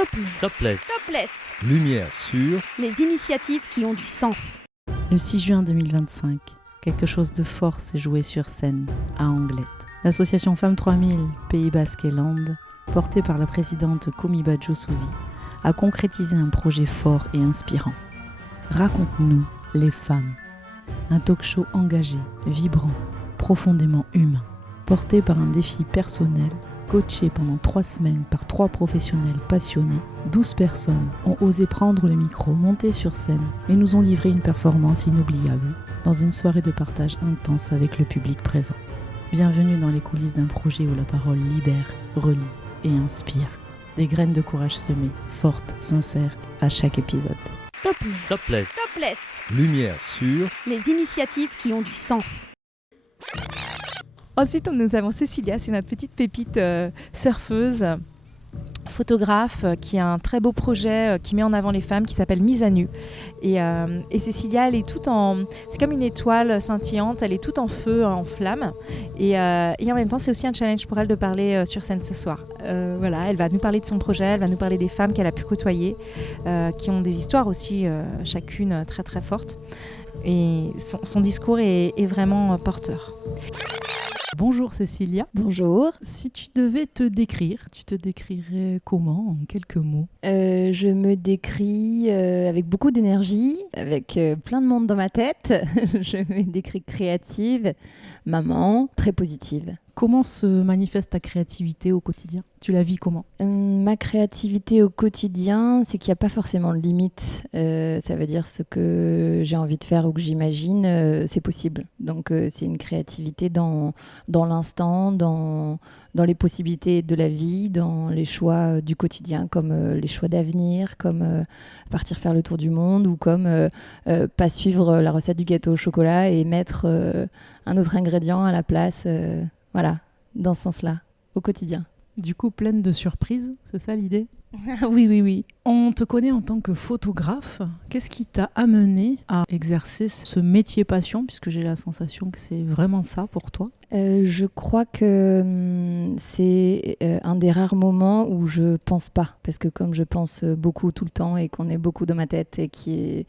Topless. Topless. Topless. Lumière sur Les initiatives qui ont du sens. Le 6 juin 2025, quelque chose de fort s'est joué sur scène, à Anglet. L'association Femmes 3000, Pays Basque et Landes, portée par la présidente Komiba Djossovi, a concrétisé un projet fort et inspirant. Raconte-nous les femmes. Un talk-show engagé, vibrant, profondément humain, porté par un défi personnel. Coachés pendant 3 semaines par 3 professionnels passionnés, 12 personnes ont osé prendre le micro, monter sur scène et nous ont livré une performance inoubliable dans une soirée de partage intense avec le public présent. Bienvenue dans les coulisses d'un projet où la parole libère, relie et inspire. Des graines de courage semées, fortes, sincères, à chaque épisode. Topless. Topless. Topless. Lumière sur Les initiatives qui ont du sens. Ensuite, nous avons Cécilia, c'est notre petite pépite surfeuse, photographe, qui a un très beau projet qui met en avant les femmes, qui s'appelle Mise à nu. Et Cécilia, elle est toute en... C'est comme une étoile scintillante, elle est toute en feu, en flamme. Et en même temps, c'est aussi un challenge pour elle de parler sur scène ce soir. Voilà, elle va nous parler de son projet, elle va nous parler des femmes qu'elle a pu côtoyer, qui ont des histoires aussi, chacune très très fortes. Et son discours est vraiment porteur. Bonjour Cécilia. Bonjour. Si tu devais te décrire, tu te décrirais comment en quelques mots ? Je me décris avec beaucoup d'énergie, avec plein de monde dans ma tête. Je me décris créative, maman, très positive. Comment se manifeste ta créativité au quotidien ? Tu la vis comment ? Ma créativité au quotidien, c'est qu'il n'y a pas forcément de limite. Ça veut dire ce que j'ai envie de faire ou que j'imagine, c'est possible. Donc c'est une créativité dans l'instant, dans les possibilités de la vie, dans les choix du quotidien, comme les choix d'avenir, comme partir faire le tour du monde ou comme pas suivre la recette du gâteau au chocolat et mettre un autre ingrédient à la place. Voilà, dans ce sens-là, au quotidien. Du coup, pleine de surprises, c'est ça l'idée ? Oui. On te connaît en tant que photographe. Qu'est-ce qui t'a amené à exercer ce métier passion, puisque j'ai la sensation que c'est vraiment ça pour toi ? Je crois que c'est un des rares moments où je pense pas, parce que comme je pense beaucoup tout le temps et qu'on est beaucoup dans ma tête et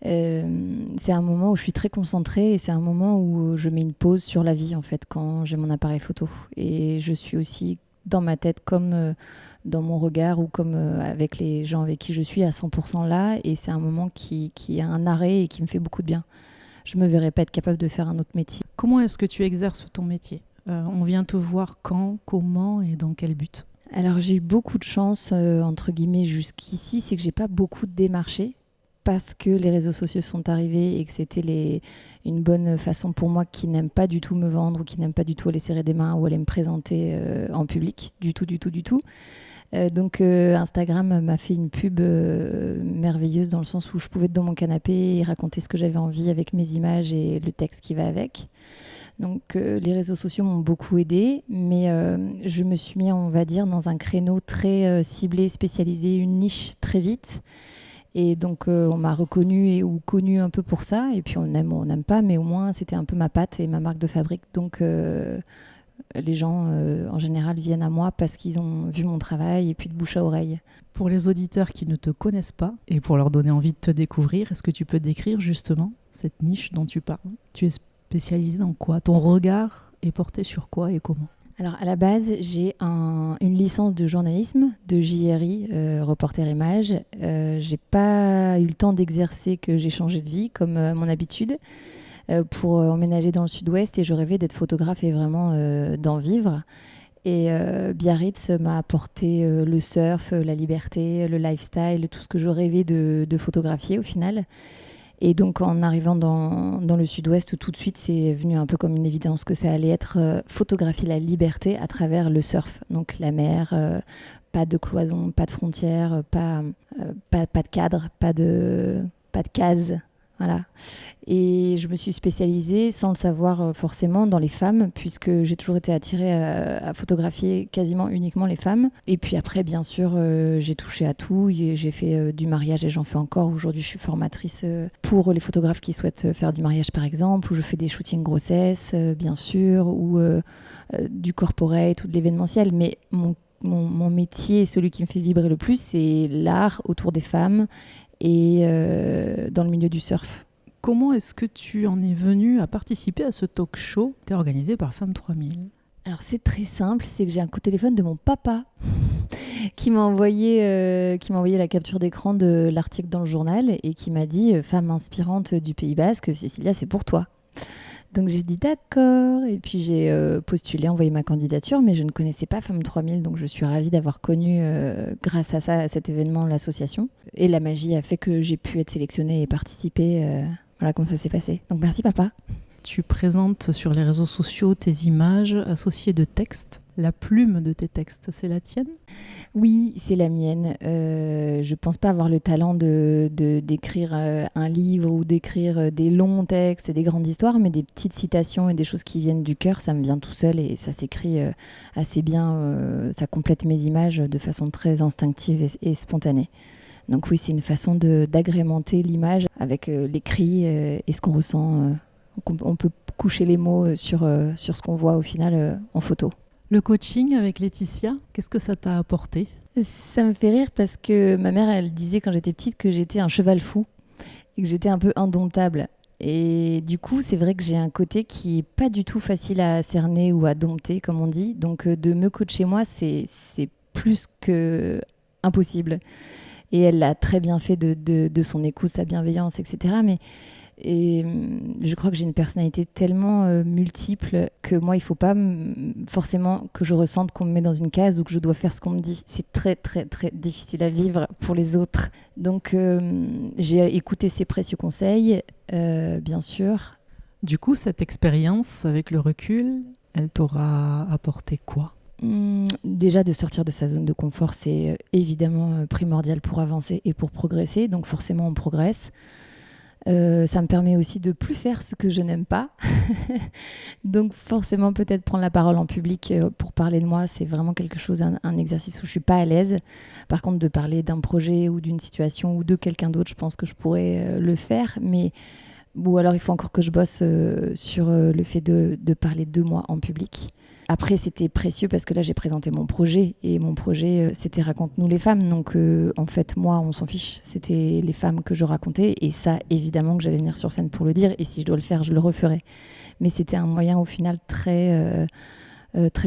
c'est un moment où je suis très concentrée et c'est un moment où je mets une pause sur la vie en fait quand j'ai mon appareil photo et je suis aussi dans ma tête comme dans mon regard ou comme avec les gens avec qui je suis à 100% là et c'est un moment qui a un arrêt et qui me fait beaucoup de bien. Je me verrais pas être capable de faire un autre métier. Comment est-ce que tu exerces ton métier ? On vient te voir quand, comment et dans quel but ? Alors j'ai eu beaucoup de chance entre guillemets jusqu'ici, c'est que j'ai pas beaucoup démarché parce que les réseaux sociaux sont arrivés et que c'était une bonne façon pour moi qui n'aime pas du tout me vendre ou qui n'aime pas du tout aller serrer des mains ou aller me présenter en public, du tout. Donc Instagram m'a fait une pub merveilleuse dans le sens où je pouvais être dans mon canapé et raconter ce que j'avais envie avec mes images et le texte qui va avec. Donc les réseaux sociaux m'ont beaucoup aidée, mais je me suis mis, on va dire, dans un créneau très ciblé, spécialisé, une niche très vite. Et donc on m'a reconnue ou connue un peu pour ça, et puis on aime ou on n'aime pas, mais au moins c'était un peu ma patte et ma marque de fabrique. Donc les gens en général viennent à moi parce qu'ils ont vu mon travail et puis de bouche à oreille. Pour les auditeurs qui ne te connaissent pas et pour leur donner envie de te découvrir, est-ce que tu peux décrire justement cette niche dont tu parles ? Tu es spécialisée dans quoi ? Ton regard est porté sur quoi et comment ? Alors à la base, j'ai une licence de journalisme, de JRI, reporter image. J'ai pas eu le temps d'exercer que j'ai changé de vie comme mon habitude pour emménager dans le sud-ouest et je rêvais d'être photographe et vraiment d'en vivre. Et Biarritz m'a apporté le surf, la liberté, le lifestyle, tout ce que je rêvais de photographier au final. Et donc en arrivant dans le sud-ouest, tout de suite, c'est venu un peu comme une évidence que ça allait être photographier la liberté à travers le surf. Donc la mer, pas de cloison, pas de frontières, pas de cadre, pas de cases. Voilà. Et je me suis spécialisée, sans le savoir forcément, dans les femmes, puisque j'ai toujours été attirée à photographier quasiment uniquement les femmes. Et puis après, bien sûr, j'ai touché à tout. J'ai fait du mariage et j'en fais encore. Aujourd'hui, je suis formatrice pour les photographes qui souhaitent faire du mariage, par exemple, où je fais des shootings grossesse, bien sûr, ou du corporate ou de l'événementiel. Mais mon mon métier, celui qui me fait vibrer le plus, c'est l'art autour des femmes et dans le milieu du surf. Comment est-ce que tu en es venue à participer à ce talk show qui est organisé par Femmes 3000 ? Alors c'est très simple, c'est que j'ai un coup de téléphone de mon papa qui m'a envoyé la capture d'écran de l'article dans le journal et qui m'a dit « Femme inspirante du Pays Basque, Cécilia, c'est pour toi ». Donc j'ai dit d'accord, et puis j'ai postulé, envoyé ma candidature, mais je ne connaissais pas Femmes 3000, donc je suis ravie d'avoir connu, grâce à ça, à cet événement, l'association. Et la magie a fait que j'ai pu être sélectionnée et participer. Voilà comment ça s'est passé. Donc merci papa. Tu présentes sur les réseaux sociaux tes images associées de textes. La plume de tes textes, c'est la tienne ? Oui, c'est la mienne. Je pense pas avoir le talent d'écrire un livre ou d'écrire des longs textes et des grandes histoires, mais des petites citations et des choses qui viennent du cœur, ça me vient tout seul et ça s'écrit assez bien. Ça complète mes images de façon très instinctive et spontanée. Donc oui, c'est une façon d'agrémenter l'image avec l'écrit et ce qu'on ressent. On peut coucher les mots sur ce qu'on voit au final en photo. Le coaching avec Laetitia, qu'est-ce que ça t'a apporté ? Ça me fait rire parce que ma mère, elle disait quand j'étais petite que j'étais un cheval fou et que j'étais un peu indomptable. Et du coup, c'est vrai que j'ai un côté qui n'est pas du tout facile à cerner ou à dompter, comme on dit. Donc, de me coacher moi, c'est plus que impossible. Et elle l'a très bien fait de son écoute, sa bienveillance, etc. Et je crois que j'ai une personnalité tellement multiple que moi, il ne faut pas forcément que je ressente qu'on me met dans une case ou que je dois faire ce qu'on me dit. C'est très, très, très difficile à vivre pour les autres. Donc, j'ai écouté ses précieux conseils, bien sûr. Du coup, cette expérience, avec le recul, elle t'aura apporté quoi ? Déjà, de sortir de sa zone de confort, c'est évidemment primordial pour avancer et pour progresser. Donc, forcément, on progresse. Ça me permet aussi de plus faire ce que je n'aime pas. Donc forcément, peut-être prendre la parole en public pour parler de moi, c'est vraiment quelque chose, un exercice où je ne suis pas à l'aise. Par contre, de parler d'un projet ou d'une situation ou de quelqu'un d'autre, je pense que je pourrais le faire. Ou alors, il faut encore que je bosse sur le fait de parler de moi en public. Après, c'était précieux parce que là, j'ai présenté mon projet. Et mon projet, c'était Raconte-nous les femmes. Donc, en fait, moi, on s'en fiche. C'était les femmes que je racontais. Et ça, évidemment, que j'allais venir sur scène pour le dire. Et si je dois le faire, je le referai. Mais c'était un moyen, au final, très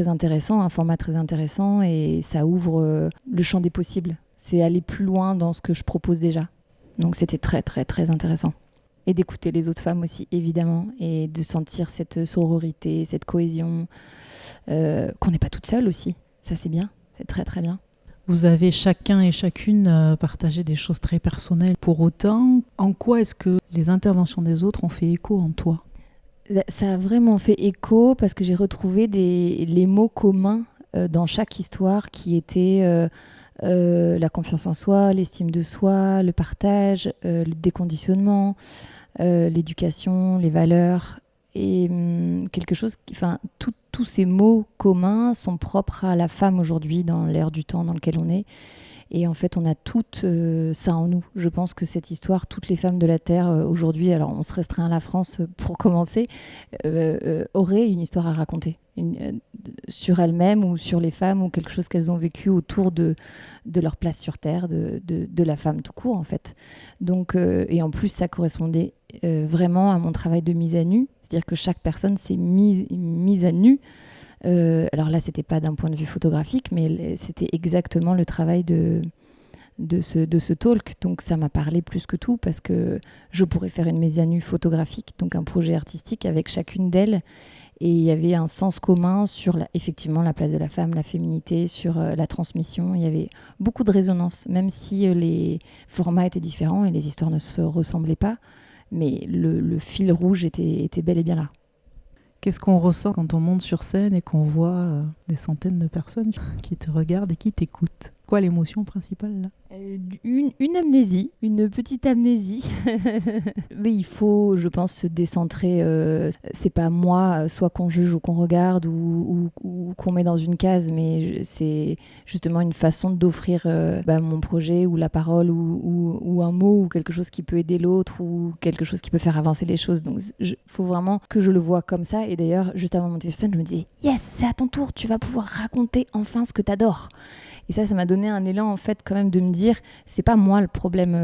intéressant, un format très intéressant. Et ça ouvre le champ des possibles. C'est aller plus loin dans ce que je propose déjà. Donc, c'était très, très, très intéressant. Et d'écouter les autres femmes aussi, évidemment. Et de sentir cette sororité, cette cohésion. Qu'on n'est pas toute seule aussi. Ça, c'est bien. C'est très, très bien. Vous avez chacun et chacune partagé des choses très personnelles. Pour autant, en quoi est-ce que les interventions des autres ont fait écho en toi ? Ça a vraiment fait écho parce que j'ai retrouvé les mots communs dans chaque histoire qui étaient la confiance en soi, l'estime de soi, le partage, le déconditionnement, l'éducation, les valeurs. Et quelque chose tous ces mots communs sont propres à la femme aujourd'hui dans l'ère du temps dans lequel on est. Et en fait, on a toutes ça en nous. Je pense que cette histoire, toutes les femmes de la Terre aujourd'hui, alors on se restreint à la France pour commencer, auraient une histoire à raconter sur elles-mêmes ou sur les femmes ou quelque chose qu'elles ont vécu autour de leur place sur Terre, de la femme tout court en fait. Donc, et en plus, ça correspondait vraiment à mon travail de mise à nu. C'est-à-dire que chaque personne s'est mise à nu. Alors là, c'était pas d'un point de vue photographique, mais c'était exactement le travail de ce talk. Donc ça m'a parlé plus que tout parce que je pourrais faire une mise à nu photographique, donc un projet artistique avec chacune d'elles. Et il y avait un sens commun sur effectivement la place de la femme, la féminité, sur la transmission. Il y avait beaucoup de résonance, même si les formats étaient différents et les histoires ne se ressemblaient pas. Mais le fil rouge était bel et bien là. Qu'est-ce qu'on ressent quand on monte sur scène et qu'on voit des centaines de personnes qui te regardent et qui t'écoutent ? quoi l'émotion principale là? Une amnésie, une petite amnésie. Mais il faut, je pense, se décentrer. C'est pas moi, soit qu'on juge ou qu'on regarde ou qu'on met dans une case, mais c'est justement une façon d'offrir mon projet ou la parole ou un mot ou quelque chose qui peut aider l'autre ou quelque chose qui peut faire avancer les choses. Donc il faut vraiment que je le vois comme ça. Et d'ailleurs, juste avant de monter sur scène, je me disais « Yes, c'est à ton tour, tu vas pouvoir raconter enfin ce que t'adores ». Et ça m'a donné un élan en fait quand même de me dire c'est pas moi le problème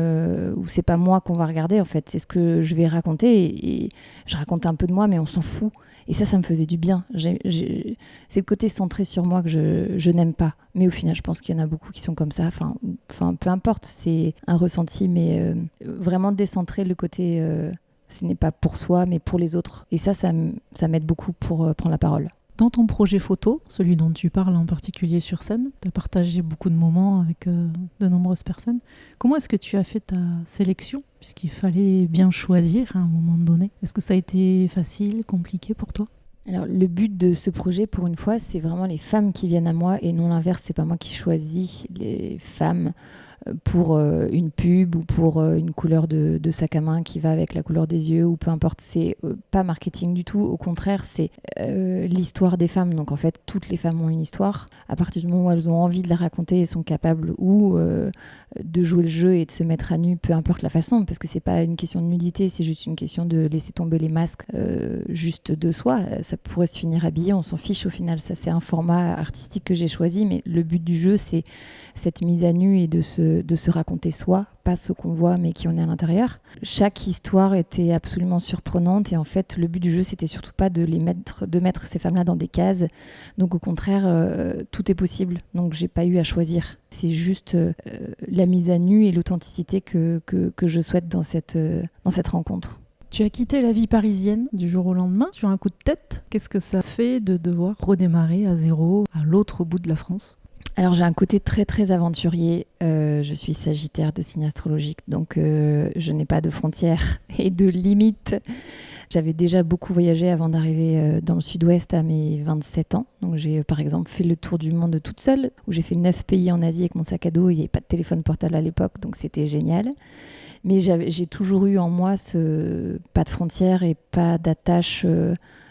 ou c'est pas moi qu'on va regarder en fait, c'est ce que je vais raconter et je raconte un peu de moi mais on s'en fout. Et ça me faisait du bien. C'est le côté centré sur moi que je n'aime pas. Mais au final, je pense qu'il y en a beaucoup qui sont comme ça. Enfin peu importe, c'est un ressenti, mais vraiment décentrer le côté ce n'est pas pour soi mais pour les autres. Et ça m'aide beaucoup pour prendre la parole. Dans ton projet photo, celui dont tu parles en particulier sur scène, tu as partagé beaucoup de moments avec de nombreuses personnes. Comment est-ce que tu as fait ta sélection, puisqu'il fallait bien choisir à un moment donné? Est-ce que ça a été facile, compliqué pour toi? Alors, le but de ce projet, pour une fois, c'est vraiment les femmes qui viennent à moi et non l'inverse. C'est pas moi qui choisis les femmes pour une pub ou pour une couleur de sac à main qui va avec la couleur des yeux ou peu importe. C'est pas marketing du tout. Au contraire, c'est l'histoire des femmes. Donc en fait, toutes les femmes ont une histoire. À partir du moment où elles ont envie de la raconter et sont capables ou de jouer le jeu et de se mettre à nu, peu importe la façon, parce que c'est pas une question de nudité, c'est juste une question de laisser tomber les masques juste de soi. Ça pourrait se finir habillé, on s'en fiche au final. Ça, c'est un format artistique que j'ai choisi, mais le but du jeu, c'est cette mise à nu et de se raconter soi, pas ce qu'on voit mais qui on est à l'intérieur. Chaque histoire était absolument surprenante et en fait le but du jeu c'était surtout pas de mettre ces femmes-là dans des cases. Donc au contraire tout est possible. Donc j'ai pas eu à choisir. C'est juste la mise à nu et l'authenticité que je souhaite dans cette rencontre. Tu as quitté la vie parisienne du jour au lendemain sur un coup de tête. Qu'est-ce que ça fait de devoir redémarrer à zéro à l'autre bout de la France ? Alors j'ai un côté très très aventurier, je suis Sagittaire de signe astrologique, donc je n'ai pas de frontières et de limites. J'avais déjà beaucoup voyagé avant d'arriver dans le sud-ouest à mes 27 ans, donc j'ai par exemple fait le tour du monde toute seule, où j'ai fait 9 pays en Asie avec mon sac à dos, il n'y avait pas de téléphone portable à l'époque, donc c'était génial. Mais j'ai toujours eu en moi pas de frontières et pas d'attache...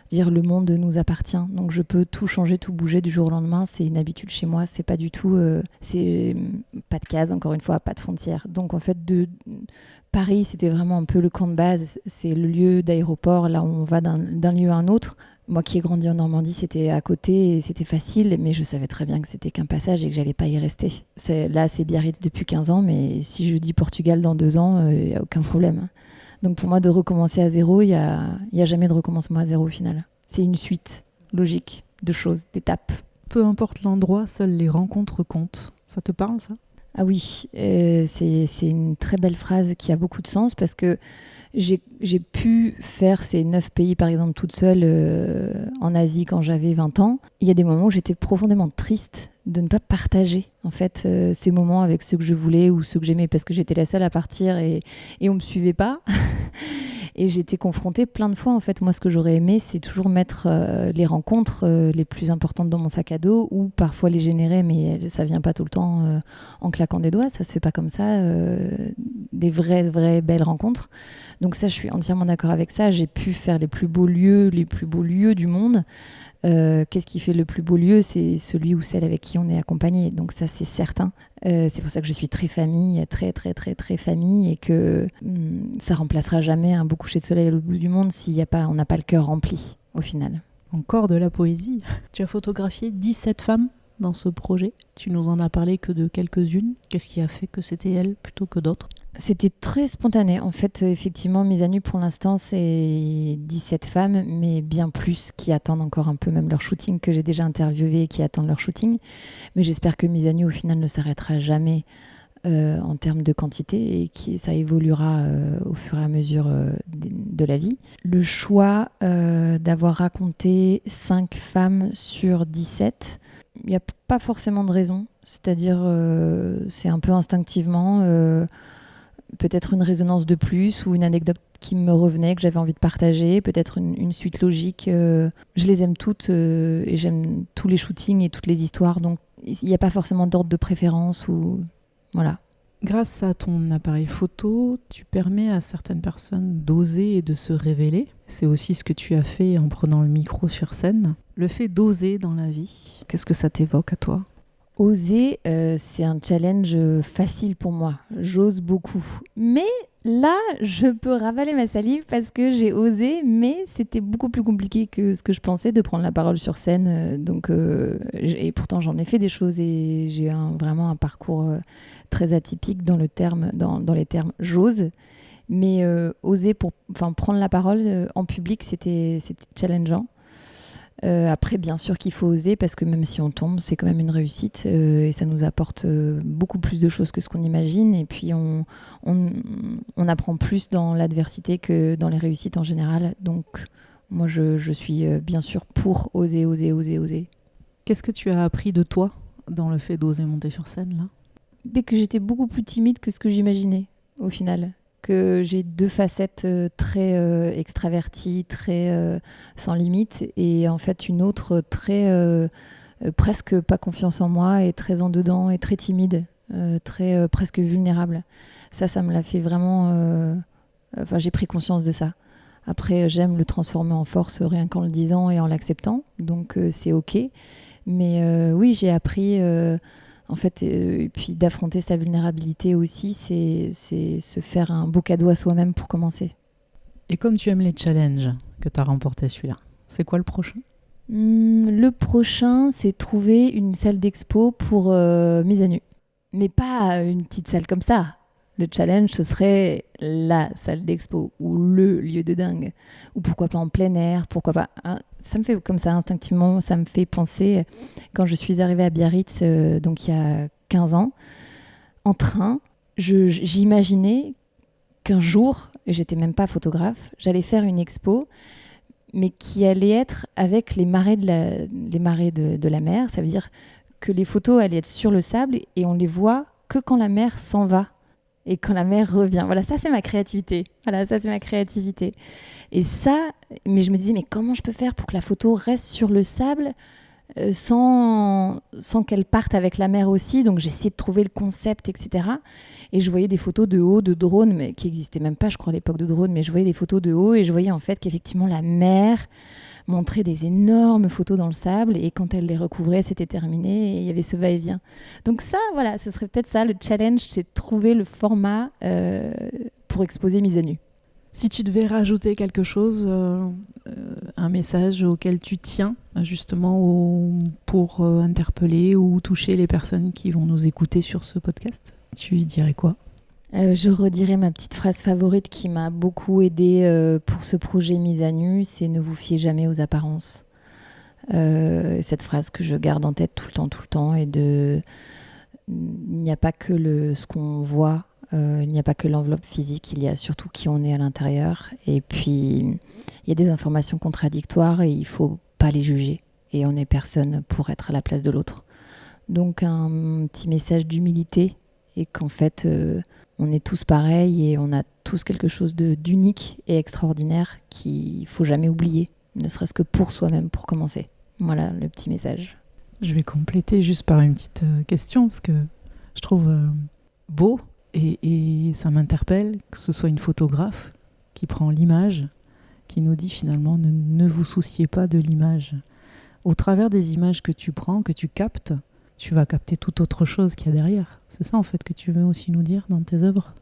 dire le monde nous appartient, donc je peux tout changer, tout bouger du jour au lendemain, c'est une habitude chez moi, c'est pas du tout, c'est pas de case, encore une fois, pas de frontières. Donc en fait, Paris, c'était vraiment un peu le camp de base, c'est le lieu d'aéroport, là où on va d'un lieu à un autre. Moi qui ai grandi en Normandie, c'était à côté et c'était facile, mais je savais très bien que c'était qu'un passage et que j'allais pas y rester. Là, c'est Biarritz depuis 15 ans, mais si je dis Portugal dans 2 ans, il n'y a aucun problème. Donc pour moi, de recommencer à zéro, il y a jamais de recommencement à zéro au final. C'est une suite logique de choses, d'étapes. Peu importe l'endroit, seules les rencontres comptent. Ça te parle, ça ? Ah oui, c'est une très belle phrase qui a beaucoup de sens parce que j'ai pu faire ces 9 pays, par exemple, toute seule en Asie quand j'avais 20 ans. Il y a des moments où j'étais profondément triste de ne pas partager en fait ces moments avec ceux que je voulais ou ceux que j'aimais parce que j'étais la seule à partir et on me suivait pas. Et j'étais confrontée plein de fois. En fait, moi, ce que j'aurais aimé, c'est toujours mettre les rencontres les plus importantes dans mon sac à dos ou parfois les générer, mais ça vient pas tout le temps en claquant des doigts. Ça se fait pas comme ça. Des vraies belles rencontres. Donc ça, je suis entièrement d'accord avec ça. J'ai pu faire les plus beaux lieux du monde. Qu'est-ce qui fait le plus beau lieu? C'est celui ou celle avec qui on est accompagné. Donc ça, c'est certain. C'est pour ça que je suis très famille, très très très très famille, et que ça remplacera jamais un beau coucher de soleil à l'autre bout du monde si on n'a pas le cœur rempli au final. Encore de la poésie. Tu as photographié 17 femmes dans ce projet. Tu nous en as parlé que de quelques-unes. Qu'est-ce qui a fait que c'était elles plutôt que d'autres? C'était très spontané. En fait, effectivement, Mise à nu, pour l'instant, c'est 17 femmes, mais bien plus qui attendent encore un peu même leur shooting, que j'ai déjà interviewé et qui attendent leur shooting. Mais j'espère que Mise à nu, au final, ne s'arrêtera jamais en termes de quantité et que ça évoluera au fur et à mesure de la vie. Le choix d'avoir raconté 5 femmes sur 17, il n'y a pas forcément de raison. C'est-à-dire, c'est un peu instinctivement... peut-être une résonance de plus ou une anecdote qui me revenait, que j'avais envie de partager, peut-être une suite logique. Je les aime toutes et j'aime tous les shootings et toutes les histoires, donc il n'y a pas forcément d'ordre de préférence ou voilà. Grâce à ton appareil photo, tu permets à certaines personnes d'oser et de se révéler. C'est aussi ce que tu as fait en prenant le micro sur scène. Le fait d'oser dans la vie, qu'est-ce que ça t'évoque à toi ? Oser, c'est un challenge facile pour moi. J'ose beaucoup. Mais là, je peux ravaler ma salive parce que j'ai osé, mais c'était beaucoup plus compliqué que ce que je pensais de prendre la parole sur scène. Et pourtant, j'en ai fait des choses et j'ai vraiment un parcours très atypique dans les termes j'ose. Mais oser prendre la parole en public, c'était challengeant. Après, bien sûr qu'il faut oser parce que même si on tombe, c'est quand même une réussite et ça nous apporte beaucoup plus de choses que ce qu'on imagine. Et puis, on apprend plus dans l'adversité que dans les réussites en général. Donc, moi, je suis bien sûr pour oser. Qu'est-ce que tu as appris de toi dans le fait d'oser monter sur scène, là ? Mais que j'étais beaucoup plus timide que ce que j'imaginais, au final. Que j'ai 2 facettes très extraverties, très sans limite, et en fait une autre très presque pas confiance en moi et très en dedans et très timide, très presque vulnérable. Ça me l'a fait vraiment... j'ai pris conscience de ça. Après, j'aime le transformer en force rien qu'en le disant et en l'acceptant, donc c'est ok. Mais oui, j'ai appris... En fait, et puis d'affronter sa vulnérabilité aussi, c'est se faire un beau cadeau à soi-même pour commencer. Et comme tu aimes les challenges que tu as remporté celui-là, c'est quoi le prochain ? Le prochain, c'est trouver une salle d'expo pour mise à nu. Mais pas une petite salle comme ça. Le challenge, ce serait la salle d'expo ou le lieu de dingue. Ou pourquoi pas en plein air, pourquoi pas... Ça me fait comme ça, instinctivement, ça me fait penser... Quand je suis arrivée à Biarritz, donc il y a 15 ans, en train, j'imaginais qu'un jour, et j'étais même pas photographe, j'allais faire une expo, mais qui allait être avec les marées de la mer. Ça veut dire que les photos allaient être sur le sable et on les voit que quand la mer s'en va. Et quand la mer revient. Voilà, ça c'est ma créativité. Et ça, mais je me disais, mais comment je peux faire pour que la photo reste sur le sable sans qu'elle parte avec la mer aussi. Donc j'ai essayé de trouver le concept, etc. Et je voyais des photos de haut de drone, mais qui n'existaient même pas, je crois, à l'époque de drone, mais je voyais des photos de haut et je voyais en fait qu'effectivement la mer montrait des énormes photos dans le sable et quand elle les recouvrait, c'était terminé et il y avait ce va-et-vient. Donc ça, voilà, ce serait peut-être ça, le challenge, c'est de trouver le format pour exposer mise à nu. Si tu devais rajouter quelque chose, un message auquel tu tiens justement pour interpeller ou toucher les personnes qui vont nous écouter sur ce podcast, tu dirais quoi ? Je redirais ma petite phrase favorite qui m'a beaucoup aidée pour ce projet mise à nu, c'est « Ne vous fiez jamais aux apparences ». Cette phrase que je garde en tête tout le temps et il n'y a pas que ce qu'on voit, il n'y a pas que l'enveloppe physique, il y a surtout qui on est à l'intérieur. Et puis, il y a des informations contradictoires et il ne faut pas les juger. Et on n'est personne pour être à la place de l'autre. Donc, un petit message d'humilité et qu'en fait, on est tous pareils et on a tous quelque chose d'unique et extraordinaire qu'il ne faut jamais oublier, ne serait-ce que pour soi-même, pour commencer. Voilà le petit message. Je vais compléter juste par une petite question, parce que je trouve beau et ça m'interpelle que ce soit une photographe qui prend l'image, qui nous dit finalement ne vous souciez pas de l'image. Au travers des images que tu prends, que tu captes, tu vas capter toute autre chose qu'il y a derrière. C'est ça en fait que tu veux aussi nous dire dans tes œuvres ?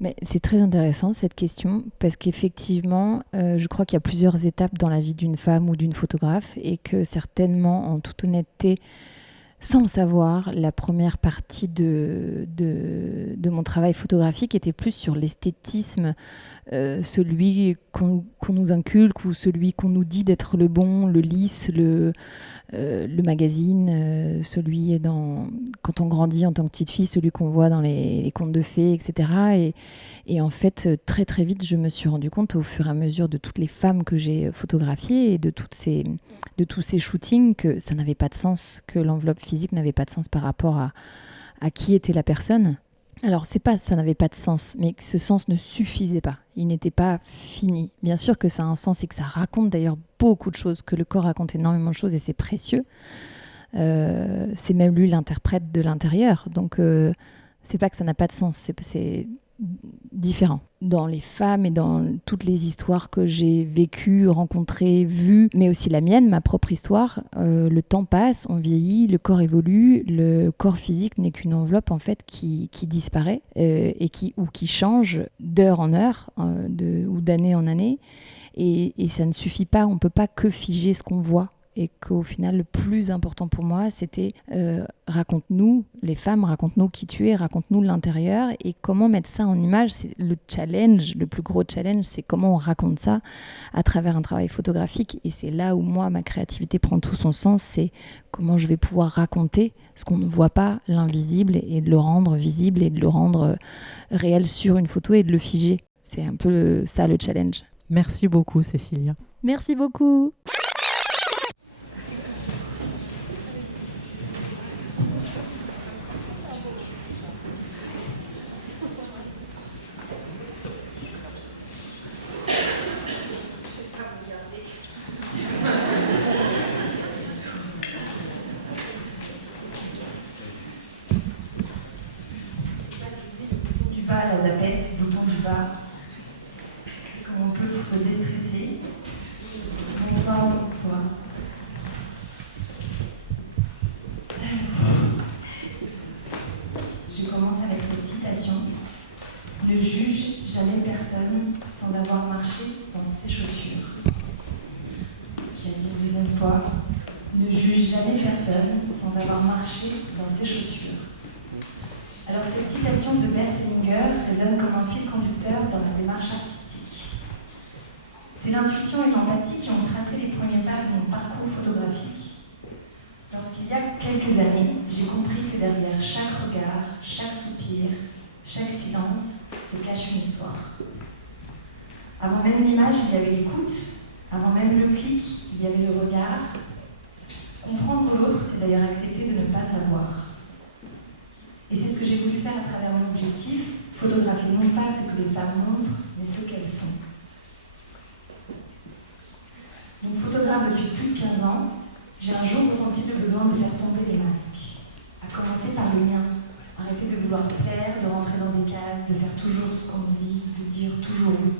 Mais c'est très intéressant cette question parce qu'effectivement, je crois qu'il y a plusieurs étapes dans la vie d'une femme ou d'une photographe et que certainement, en toute honnêteté, sans le savoir, la première partie de mon travail photographique était plus sur l'esthétisme, celui qu'on nous inculque ou celui qu'on nous dit d'être le bon, le lisse, le magazine, celui quand on grandit en tant que petite fille, celui qu'on voit dans les contes de fées, etc. Et en fait, très très vite, je me suis rendu compte au fur et à mesure de toutes les femmes que j'ai photographiées et de tous ces shootings que ça n'avait pas de sens, que l'enveloppe physique n'avait pas de sens par rapport à qui était la personne. Alors, c'est pas ça n'avait pas de sens, mais que ce sens ne suffisait pas. Il n'était pas fini. Bien sûr que ça a un sens et que ça raconte d'ailleurs beaucoup de choses, que le corps raconte énormément de choses et c'est précieux. c'est même lui l'interprète de l'intérieur. Donc, c'est pas que ça n'a pas de sens, c'est différent. Dans les femmes et dans toutes les histoires que j'ai vécues, rencontrées, vues, mais aussi la mienne, ma propre histoire, le temps passe, on vieillit, le corps évolue, le corps physique n'est qu'une enveloppe en fait qui disparaît et qui change d'heure en heure ou d'année en année. Et ça ne suffit pas, on ne peut pas que figer ce qu'on voit. Et qu'au final, le plus important pour moi, c'était raconte-nous, les femmes, raconte-nous qui tu es, raconte-nous l'intérieur et comment mettre ça en image. C'est le challenge, le plus gros challenge, c'est comment on raconte ça à travers un travail photographique. Et c'est là où moi, ma créativité prend tout son sens, c'est comment je vais pouvoir raconter ce qu'on ne voit pas, l'invisible, et de le rendre visible et de le rendre réel sur une photo et de le figer. C'est un peu ça le challenge. Merci beaucoup, Cécilia. Merci beaucoup. La zapette, bouton du bas, comme on peut pour se déstresser. Bonsoir, bonsoir. Je commence avec cette citation. Ne juge jamais personne sans avoir marché dans ses chaussures. Je la dis une deuxième fois. Ne juge jamais personne sans avoir marché dans ses chaussures. Alors cette citation de Bert Hellinger résonne comme un fil conducteur dans ma démarche artistique. C'est l'intuition et l'empathie qui ont tracé les premiers pas de mon parcours photographique. Lorsqu'il y a quelques années, j'ai compris que derrière chaque regard, chaque soupir, chaque silence se cache une histoire. Avant même l'image, il y avait l'écoute. Avant même le clic, il y avait le regard. Comprendre l'autre, c'est d'ailleurs accepter de ne pas savoir. Et c'est ce que j'ai voulu faire à travers mon objectif, photographier non pas ce que les femmes montrent, mais ce qu'elles sont. Donc photographe depuis plus de 15 ans, j'ai un jour ressenti le besoin de faire tomber les masques. À commencer par le mien. Arrêter de vouloir plaire, de rentrer dans des cases, de faire toujours ce qu'on me dit, de dire toujours oui.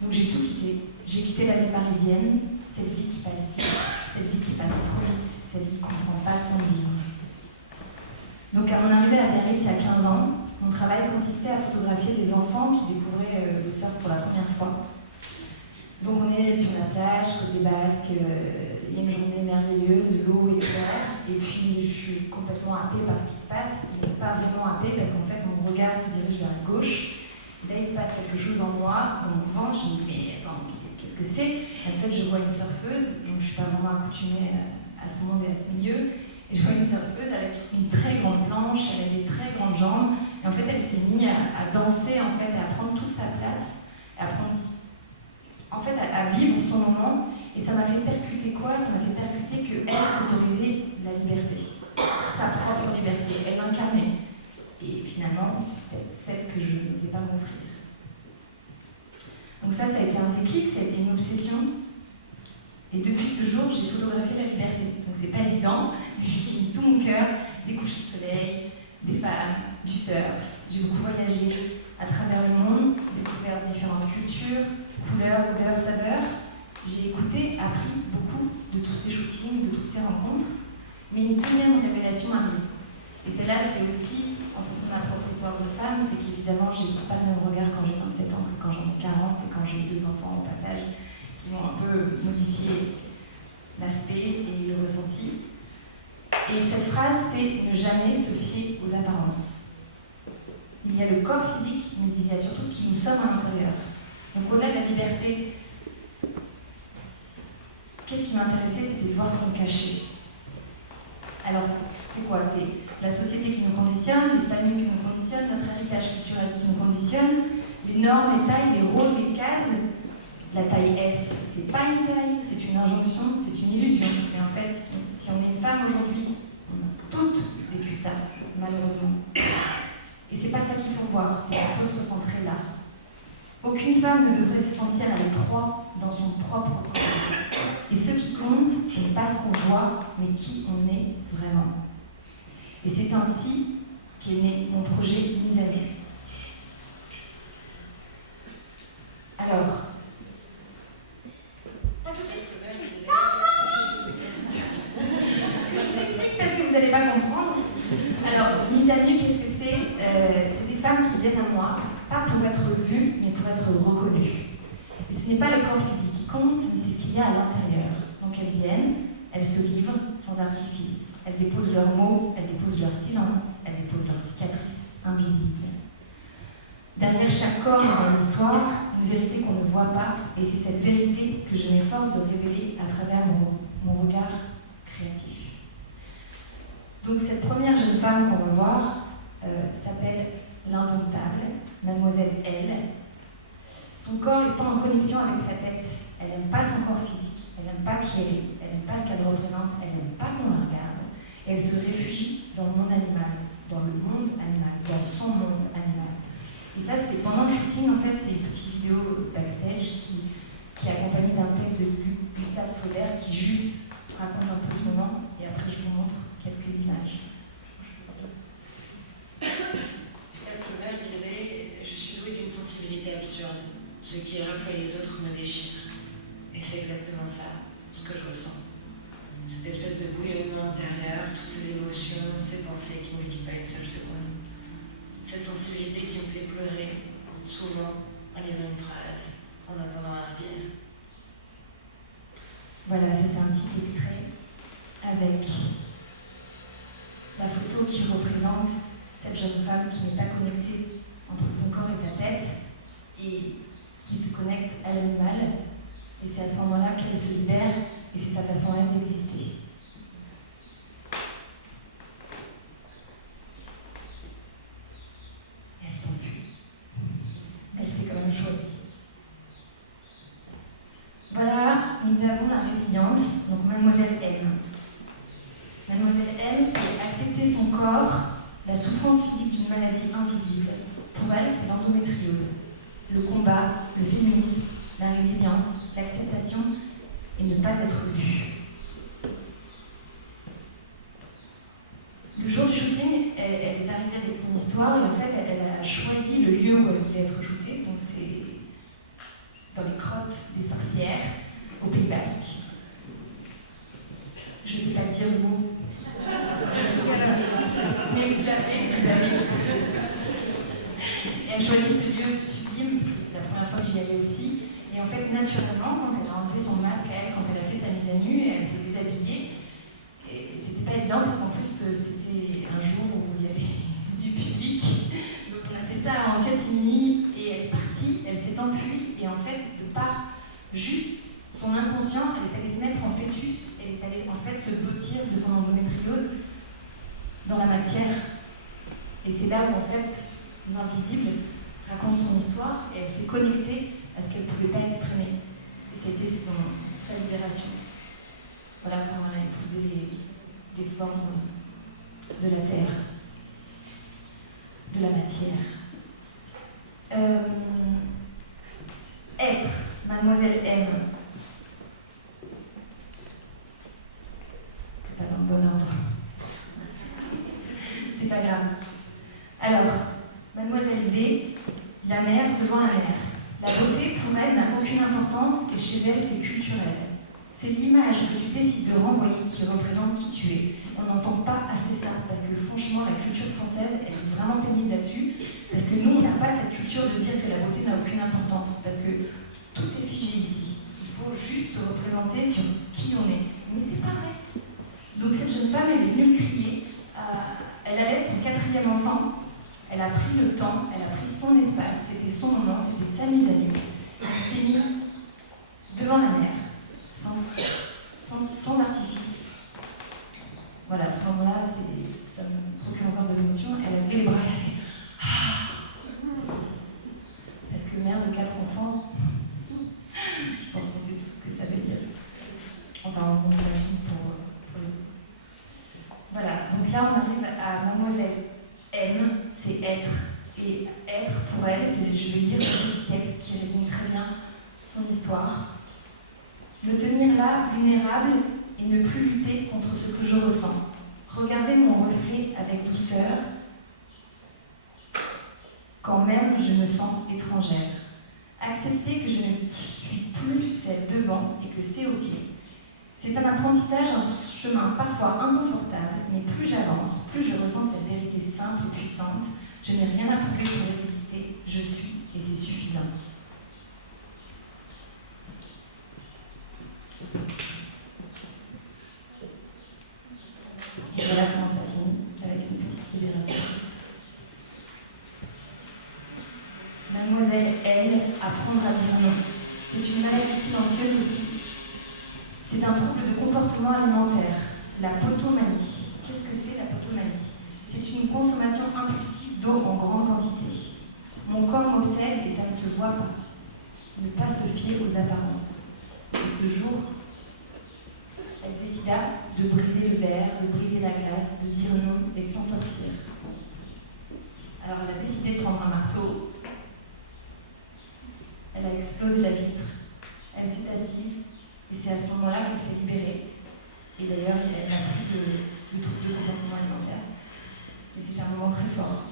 Donc j'ai tout quitté. J'ai quitté la vie parisienne, cette vie qui passe vite, cette vie qui passe trop vite, cette vie qu'on ne prend pas le temps de vivre. Donc à mon arrivée à Biarritz il y a 15 ans, mon travail consistait à photographier des enfants qui découvraient le surf pour la première fois. Donc on est sur la plage, côte des Basques, il y a une journée merveilleuse, l'eau est claire, et puis je suis complètement happée par ce qui se passe. Il n'est pas vraiment happée parce qu'en fait mon regard se dirige vers la gauche. Là il se passe quelque chose en moi, dans mon ventre, je me dis mais attends, qu'est-ce que c'est? En fait je vois une surfeuse, donc je ne suis pas vraiment accoutumée à ce monde et à ce milieu. Et je vois une surfeuse avec une très grande planche, elle avait des très grandes jambes, et en fait elle s'est mise à danser, en fait, à prendre toute sa place, à vivre son moment, et ça m'a fait percuter quoi? Ça m'a fait percuter qu'elle s'autorisait la liberté, sa propre liberté, elle l'incarnait. Et finalement, c'était celle que je n'osais pas m'offrir. Donc ça a été un déclic, ça a été une obsession. Et depuis ce jour, j'ai photographié la liberté. Donc c'est pas évident, j'ai mis tout mon cœur, des couchers de soleil, des femmes, du surf. J'ai beaucoup voyagé à travers le monde, découvert différentes cultures, couleurs, odeurs, saveurs. J'ai écouté, appris beaucoup de tous ces shootings, de toutes ces rencontres. Mais une deuxième révélation arrive. Et celle-là, c'est aussi, en fonction de ma propre histoire de femme, c'est qu'évidemment, j'ai pas le même regard quand j'ai 27 ans que quand j'en ai 40 et quand j'ai 2 enfants au passage, qui ont un peu modifié l'aspect et le ressenti. Et cette phrase, c'est ne jamais se fier aux apparences. Il y a le corps physique, mais il y a surtout qui nous sommes à l'intérieur. Donc au-delà de la liberté, qu'est-ce qui m'intéressait, c'était de voir ce qu'on cachait. Alors c'est quoi? C'est la société qui nous conditionne, les familles qui nous conditionnent, notre héritage culturel qui nous conditionne, les normes, les tailles, les rôles, les cases. La taille S, c'est pas une taille, c'est une injonction, c'est une illusion. Mais en fait, si on est une femme aujourd'hui, on a toutes vécu ça, malheureusement. Et c'est pas ça qu'il faut voir, c'est plutôt se recentrer là. Aucune femme ne devrait se sentir à l'étroit dans son propre corps. Et ce qui compte, ce n'est pas ce qu'on voit, mais qui on est vraiment. Et c'est ainsi qu'est né mon projet Mise à Nu. Alors, je vous explique parce que vous n'allez pas comprendre. Alors, Mise à Nu, qu'est-ce que c'est? C'est des femmes qui viennent à moi, pas pour être vues, mais pour être reconnues. Et ce n'est pas le corps physique qui compte, mais c'est ce qu'il y a à l'intérieur. Donc elles viennent, elles se livrent sans artifice. Elles déposent leurs mots, elles déposent leur silence, elles déposent leurs cicatrices invisibles. Derrière chaque corps dans l'histoire, une vérité qu'on ne voit pas, et c'est cette vérité que je m'efforce de révéler à travers mon regard créatif. Donc cette première jeune femme qu'on va voir s'appelle l'indomptable, Mademoiselle L. Son corps n'est pas en connexion avec sa tête. Elle n'aime pas son corps physique, elle n'aime pas qui elle est, elle n'aime pas ce qu'elle représente, elle n'aime pas qu'on la regarde. Et elle se réfugie dans le monde animal, dans le monde animal, dans son monde animal. Et ça, c'est pendant le shooting, en fait, c'est une petite vidéo backstage qui est accompagnée d'un texte de Gustave Flaubert qui juste raconte un peu ce moment. Et après, je vous montre quelques images. Gustave Flaubert disait « Je suis douée d'une sensibilité absurde. Ce qui reflète les autres me déchire. » Et c'est exactement ça, ce que je ressens. Cette espèce de bouillonnement intérieur, toutes ces émotions, ces pensées qui ne me quittent pas une seule seconde. Cette sensibilité qui me fait pleurer, souvent, en lisant une phrase, en attendant un rire. Voilà, ça c'est un petit extrait avec la photo qui représente cette jeune femme qui n'est pas connectée entre son corps et sa tête et qui se connecte à l'animal. Et c'est à ce moment-là qu'elle se libère et c'est sa façon à elle d'exister. Et elle s'enfuit. Elle s'est quand même choisie. Voilà, nous avons la résiliente, donc Mademoiselle M. Mademoiselle M, c'est accepter son corps, la souffrance physique d'une maladie invisible. Pour elle, c'est l'endométriose. Le combat, le féminisme, la résilience, l'acceptation et ne pas être vue. Le jour du shooting, elle est arrivée avec son histoire et en fait, elle a choisi le lieu où elle voulait être shootée, donc c'est dans les grottes des sorcières, au Pays Basque. Je ne sais pas dire le mot. Mais vous l'avez. Et elle choisit ce lieu sublime, parce que c'est la première fois que j'y allais aussi. Et en fait, naturellement, quand elle a enlevé son masque à elle, quand elle a fait sa mise à nu, elle s'est déshabillée. Et c'était pas évident, parce qu'en plus, c'était un jour où il y avait du public. Donc on a fait ça en catimini, et elle est partie, elle s'est enfuie. Et en fait, de par juste son inconscient, elle est allée se mettre en fœtus, elle est allée en fait se blottir de son endométriose dans la matière. Et c'est là où en fait, l'invisible raconte son histoire et elle s'est connectée à ce qu'elle ne pouvait pas exprimer. Et c'était sa libération. Voilà comment elle a épousé les formes de la terre, de la matière. Être, Mademoiselle M. C'est pas dans le bon ordre. C'est pas grave. Alors, Mademoiselle V, la mère devant la mère. La beauté, pour elle, n'a aucune importance et chez elle, c'est culturel. C'est l'image que tu décides de renvoyer qui représente qui tu es. On n'entend pas assez ça, parce que franchement, la culture française, elle est vraiment pénible là-dessus, parce que nous, on n'a pas cette culture de dire que la beauté n'a aucune importance, parce que tout est figé ici. Il faut juste se représenter sur qui on est. Mais c'est pas vrai. Donc cette jeune femme, elle est venue me crier. Elle allait son 4e enfant. Elle a pris le temps, elle a pris son espace. C'était son moment, c'était sa mise à nu. Elle s'est mise devant la mer, sans artifice. Voilà, à ce moment-là, ça me procure encore de l'émotion. Elle a levé les bras, elle a fait ah. Parce que mère de 4 enfants, je pense qu'on sait tout ce que ça veut dire. Enfin, on imagine pour les autres. Voilà, donc là, on arrive à Mademoiselle M, c'est être. Et être, pour elle, je vais lire ce petit texte qui résume très bien son histoire. Me tenir là, vulnérable, et ne plus lutter contre ce que je ressens. Regarder mon reflet avec douceur, quand même je me sens étrangère. Accepter que je ne suis plus celle devant et que c'est ok. C'est un apprentissage, un chemin parfois inconfortable, mais plus j'avance, plus je ressens cette vérité simple et puissante. Je n'ai rien à prouver pour exister, je suis, et c'est suffisant. Et voilà comment ça finit, avec une petite libération. Mademoiselle L, apprendre à dire non. C'est une maladie silencieuse aussi. C'est un trouble de comportement alimentaire, la potomanie. Qu'est-ce que c'est la potomanie? C'est une consommation impulsive d'eau en grande quantité. Mon corps m'obsède et ça ne se voit pas. Ne pas se fier aux apparences. Et ce jour, elle décida de briser le verre, de briser la glace, de dire non et de s'en sortir. Alors elle a décidé de prendre un marteau. Elle a explosé la vitre. Elle s'est assise et c'est à ce moment-là qu'elle s'est libérée. Et d'ailleurs, elle n'a plus de troubles de comportement alimentaire. Et c'était un moment très fort.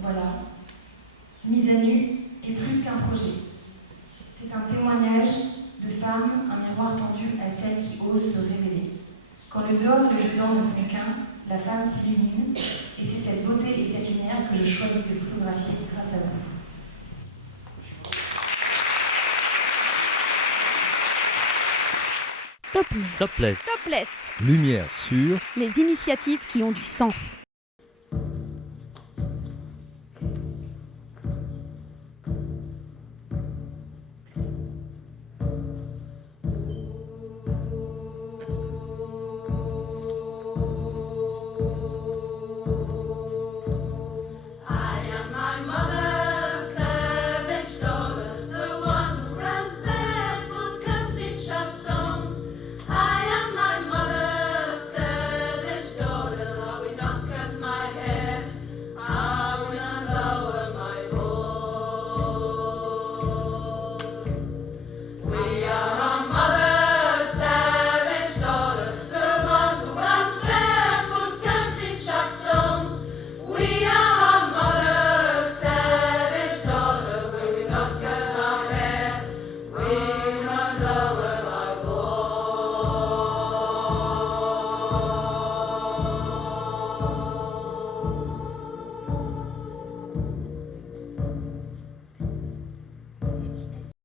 Voilà. Mise à nu est plus qu'un projet. C'est un témoignage de femme, un miroir tendu à celle qui ose se révéler. Quand le dehors et le dedans ne font qu'un, la femme s'illumine, et c'est cette beauté et cette lumière que je choisis de photographier grâce à vous. Topless. Topless. Topless. Lumière sur Les initiatives qui ont du sens.